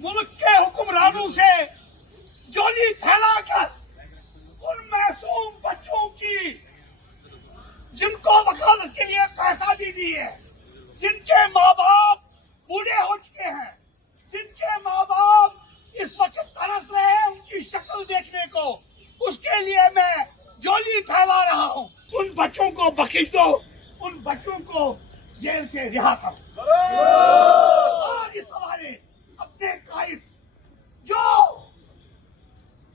मुल्क के हुक्मरानों से जोली फैलाकर उन मासूम बच्चों की जिनको वकालत के लिए पैसा भी दी है, जिनके माँ बाप बूढ़े हो चुके हैं, जिनके माँ बाप इस वक्त तरस रहे हैं उनकी शक्ल देखने को, उसके लिए मैं जोली फैला रहा हूँ। उन बच्चों को बख्श दो, उन बच्चों को जेल से रिहा करो। और इस हवाले अपने कायद जो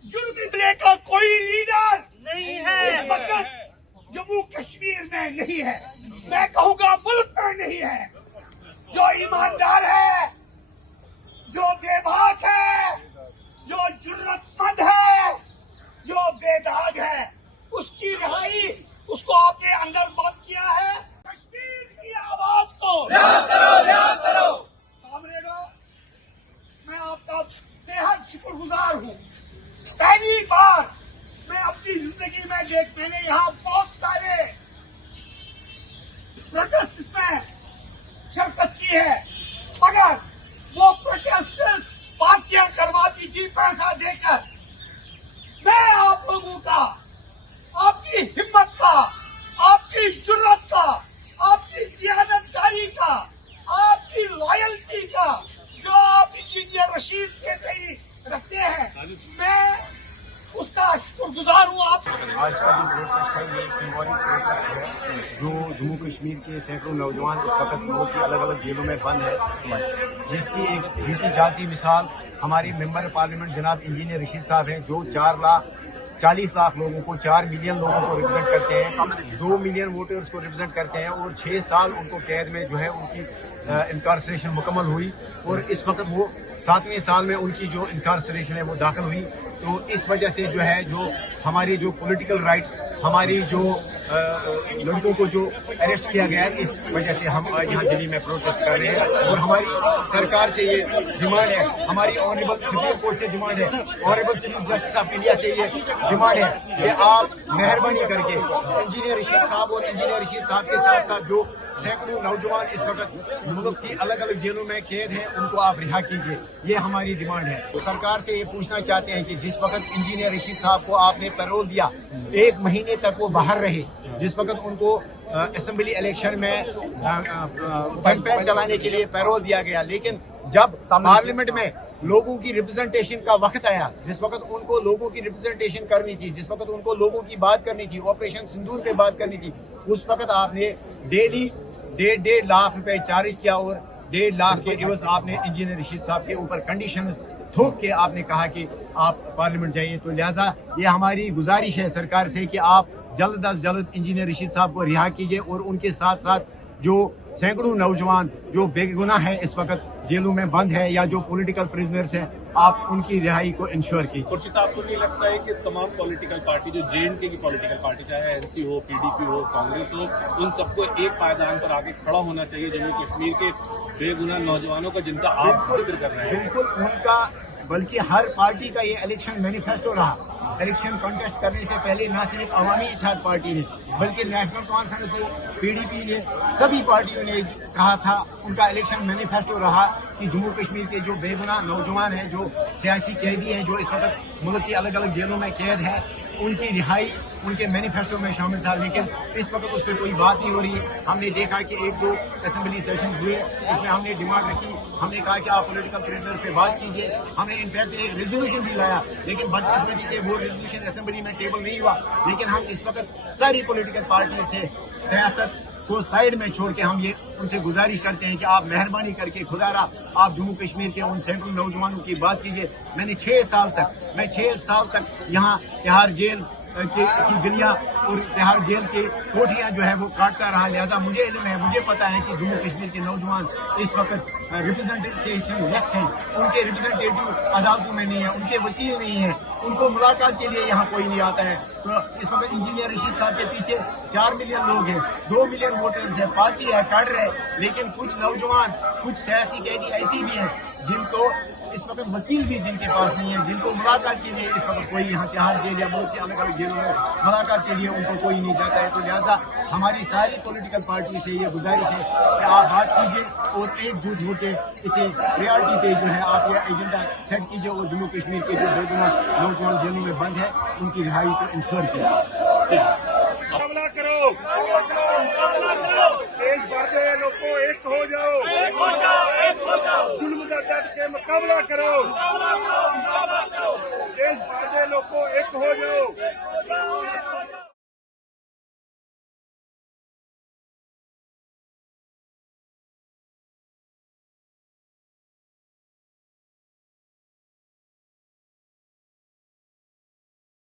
जुर्म मिले का कोई लीडर नहीं है इस वक्त जम्मू कश्मीर में नहीं है, मैं कहूँगा मुल्क में नहीं है, जो ईमानदार है, जो बेबाक है, जो जुर्रतमंद है, जो बेदाग है, उसकी रिहाई, उसको आपने अंदर बंद किया है। कश्मीर की आवाज को करो। कामरेडों, मैं आपका बेहद शुक्रगुजार हूँ। पहली बार मैं अपनी जिंदगी में मैंने यहाँ बहुत सारे प्रोटेस्ट में शिरकत की है, मगर वो प्रोटेस्टर्स पार्टियां करवाती थी पैसा देकर। मैं आप लोगों का, आपकी हिम्मत का, आपकी जुर्रत का, आपकी कियादतदारी का, आपकी लॉयल्टी का, जो आप इंजीनियर रशीद के तई रखते हैं, मैं उसका शुक्रगुजार हूँ। आप आज का जो प्रोटेस्ट है ये एक सिंबॉलिक प्रोटेस्ट है जो जम्मू कश्मीर के सैकड़ों नौजवान इस वक्त मुल्क की अलग अलग जेलों में बंद है, जिसकी एक जीती जाती मिसाल हमारे मेंबर पार्लियामेंट जनाब इंजीनियर रशीद साहब हैं, जो 4,40,00,000 लोगों को, 4 मिलियन लोगों को रिप्रेजेंट करते हैं, 2 मिलियन वोटर्स को रिप्रेजेंट करते हैं और 6 साल उनको कैद में जो है उनकी इनकार्सरेशन मुकम्मल हुई और इस वक्त वो 7वें साल में उनकी जो इनकार्सरेशन है वो दाखिल हुई। तो इस वजह से जो है जो हमारी जो पॉलिटिकल राइट्स, हमारी जो लड़कों को जो अरेस्ट किया गया है, इस वजह से हम आज यहाँ दिल्ली में प्रोटेस्ट कर रहे हैं और हमारी सरकार से ये डिमांड है, हमारी ऑनरेबल सुप्रीम कोर्ट से डिमांड है, honourable chief justice of India से ये डिमांड है कि आप मेहरबानी करके इंजीनियर रशीद साहब और इंजीनियर रशीद साहब के साथ साथ जो सैकड़ों नौजवान इस वक्त मुल्क की अलग अलग जेलों में कैद हैं, उनको आप रिहा कीजिए। ये हमारी डिमांड है। तो सरकार से ये पूछना चाहते हैं कि जिस वक्त इंजीनियर रशीद साहब को आपने पैरोल दिया, 1 महीने तक वो बाहर रहे, जिस वक्त उनको असेंबली इलेक्शन में कैंपेन चलाने के लिए पैरोल दिया गया, लेकिन जब पार्लियामेंट में लोगों की रिप्रेजेंटेशन का वक्त आया, जिस वक्त उनको लोगों की रिप्रेजेंटेशन करनी थी, जिस वक्त उनको लोगों की बात करनी थी, ऑपरेशन सिंदूर पे बात करनी थी, उस वक्त आपने डेली 1.5 लाख रुपए चार्ज किया और 1.5 लाख के एवज आपने इंजीनियर रशीद साहब के ऊपर कंडीशंस थोप के आपने कहा कि आप पार्लियामेंट जाइए। तो लिहाजा ये हमारी गुजारिश है सरकार से कि आप जल्द अज जल्द इंजीनियर रशीद साहब को रिहा कीजिए और उनके साथ साथ जो सैकड़ों नौजवान जो बेगुनाह है इस वक्त जेलों में बंद है या जो पॉलिटिकल प्रिजनर्स हैं, आप उनकी रिहाई को इंश्योर कीजिए। खुर्शीद साहब को नहीं लगता है कि तमाम पॉलिटिकल पार्टी, जो JNK की पॉलिटिकल पार्टी, चाहे NC हो, PDP हो, कांग्रेस हो, उन सबको एक पायदान पर आके खड़ा होना चाहिए जम्मू कश्मीर के बेगुनाह नौजवानों का, जिनका आप जिक्र कर रहे हैं? बिल्कुल उनका, बल्कि हर पार्टी का ये इलेक्शन मैनिफेस्टो रहा। इलेक्शन कॉन्टेस्ट करने से पहले न सिर्फ अवामी इत्तेहाद पार्टी ने, बल्कि नेशनल कॉन्फ्रेंस ने, PDP ने, सभी पार्टियों ने कहा था, उनका इलेक्शन मैनिफेस्टो रहा कि जम्मू कश्मीर के जो बेगुनाह नौजवान हैं, जो सियासी कैदी हैं, जो इस वक्त मुल्क की अलग अलग जेलों में कैद हैं, उनकी रिहाई उनके मैनिफेस्टो में शामिल था। लेकिन इस वक्त उस पर कोई बात नहीं हो रही। हमने देखा कि 1-2 असेंबली सेशन हुए, उसमें हमने डिमांड रखी, हमने कहा कि आप पॉलिटिकल प्रिजनर्स पे बात कीजिए। हमने इनफैक्ट एक रेजोल्यूशन भी लाया, लेकिन बदकिस्मती से वो रेजोल्यूशन असेंबली में टेबल नहीं हुआ। लेकिन हम इस वक्त सारी पॉलिटिकल पार्टी से सियासत को साइड में छोड़ के हम ये उनसे गुजारिश करते हैं कि आप मेहरबानी करके खुदारा आप जम्मू कश्मीर के उन सैकड़ों नौजवानों की बात कीजिए। मैं 6 साल तक यहाँ तिहाड़ जेल की गलियां और तिहाड़ जेल की कोठियां जो है वो काटता रहा। लिहाजा मुझे इल्म है, मुझे पता है कि जम्मू कश्मीर के नौजवान इस वक्त रिप्रेजेंटेशन लेस हैं, उनके रिप्रेजेंटेटिव अदालतों में नहीं है, उनके वकील नहीं है, उनको मुलाकात के लिए यहाँ कोई नहीं आता है। तो इस वक्त इंजीनियर रशीद साहब के पीछे 4 मिलियन लोग हैं, 2 मिलियन वोटर्स है, पार्टी है, काडर है, लेकिन कुछ नौजवान, कुछ सियासी कैदी ऐसी भी हैं जिनको इस वक्त वकील भी जिनके पास नहीं है, जिनको मुलाकात के लिए इस वक्त कोई यहाँ तिहाड़ जेल या मुल्क के अलग अलग जेलों में मुलाकात के लिए उनको कोई नहीं जाता है। तो लिहाजा हमारी सारी पॉलिटिकल पार्टी से ये गुजारिश है कि आप बात कीजिए और एकजुट होकर इसे प्रायोरिटी पे जो है आप ये एजेंडा सेट कीजिए और जम्मू कश्मीर के जो बेगुनाह नौजवान जेलों में बंद है उनकी रिहाई को इंश्योर कीजिए। मुकाबला करो, देश भर के लोगों एक हो जाओ, जुल्म का डट के मुकाबला करो, देश भर के लोगों एक हो जाओ।